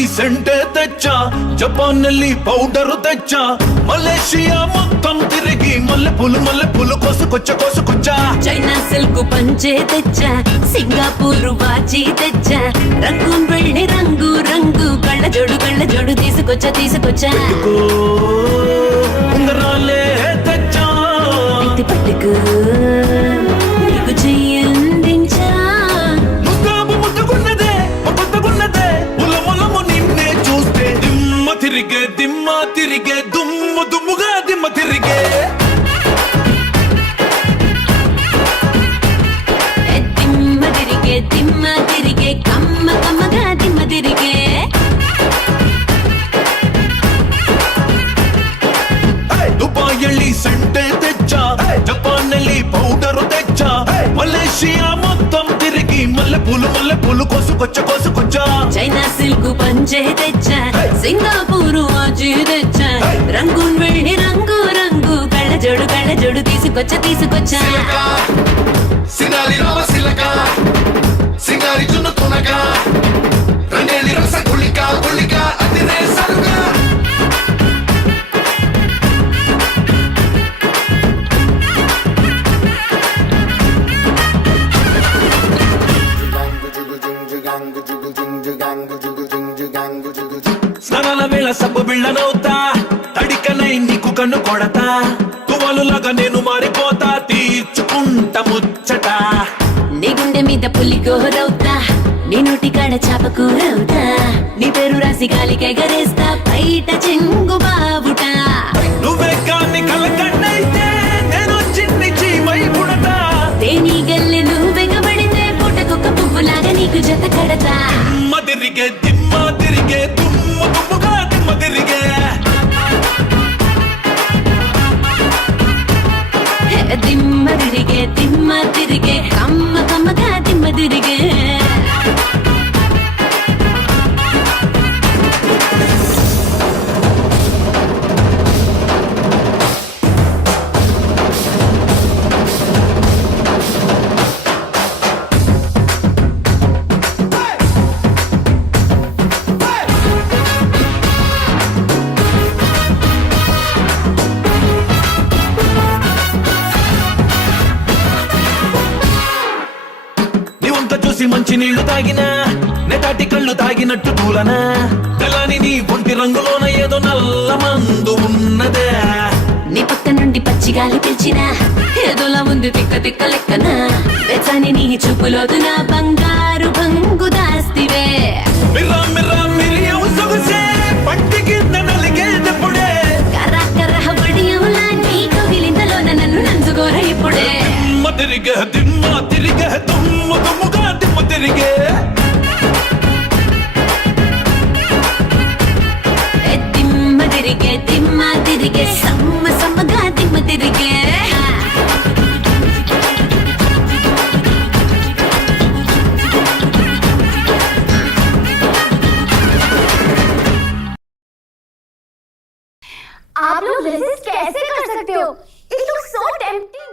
ದುಬಾಯಲ್ಲಿ ಸೆಂಟೆ ತೆಚ್ಚ, ಜಪಾನ್ನಲ್ಲಿ powder ತೆಚ್ಚ, Malaysia మొత్తం తిరిగి మల్లె పూలు కోసుకొచ్చ చైనా సిల్క్ పంచే తెచ్చా, సింగపూర్ వాచి తెచ్చా, రంగూన్ వెళ్ళి రంగు రంగు కళ్ళ జోడు తీసుకొచ్చా ఉంగరాలే తెచ్చా, పట్టుకు నీకు చెయ్యందించా. ముద్దుగున్నదే ఉలములము నిన్నే చూస్తే దిమ్మ తిరిగే దుమ్ముగా దిమ్మ తిరిగే. దిమ్మ తిరిగే కమ్మగా దిమ్మ తిరిగే. ದುಬಾಯಲ್ಲಿ ಸೆಂಟೆ ತೆಚ್ಚ, ಜಪಾನ್ನಲ್ಲಿ ಪೌಡರು ತೆಚ್ಚ, మలేషియా మొత్తం తిరిగి మల్లె పూలు కోసుకొచ్చ. చైనా సిల్క్ పంచే తెచ్చా, సింగపూర్ వాచి తెచ్చా, రంగూన్ వెళ్ళి రంగు రంగు కళ్ళ జోడు తీసుకొచ్చా. సింగారి రామ సిలక, సింగారి జున్ను తునక, రంగేలి రస గుళిక అదిరే సరుగా. స్నానాల వేళ సబ్బు బిళ్ళనవుతా, తడికనై నీకు కన్ను కొడతా, తువాలులాగా నేను మారిపోతా, తీర్చుకుంట ముచ్చట. నీ గుండె మీద పులి గోరవుతా, నీ నోటి కాడ చాప కూరవుతా, నీ పేరు రాసి గాలికి ఎగరేస్తా, బయట చెంగు బాబుట. నువ్వే కాని కలకన్నైతే నేను చిన్ని చీమై పుడతా, తేనీ గల్లె నువ్వెగబడితే పుట్టకొక్క పువ్వులాగా నీకు జత కడతా. దిమ్మ తిరిగే దుమ్ముగా దిమ్మ తిరిగే. దిమ్మ తిరిగే కమ్మగా దిమ్మ తిరిగే. చూసి మంచి నీళ్లు తాగినా, నెటాటి కళ్ళు తాగినట్టు తూలనా, తెల్లని నీ ఒంటి రంగులోన ఏదో నల్ల మందు ఉన్నదే. నీ పక్క నుండి పచ్చి గాలి పిలిచినా, ఏదోలా ఉంది తిక్క లెక్కనా, వెచ్చని నీ చూపులోదున బంగారు బంగు దాస్తివే. మిరియవు సొగసే పట్టి కింద నలిగేటప్పుడే, కర్ర వడియంలా నీ కవిలింతలోన నన్ను నంచుకోర ఇప్పుడే. దిమ్మ తిరిగే దుమ్ముగా దిమ్మ తిరిగే. దిమ్మ తిరిగే సమ్మగా దిమ్మ తిరిగే. आप लोग रेसिस्ट कैसे कर सकते हो? It looks so tempting.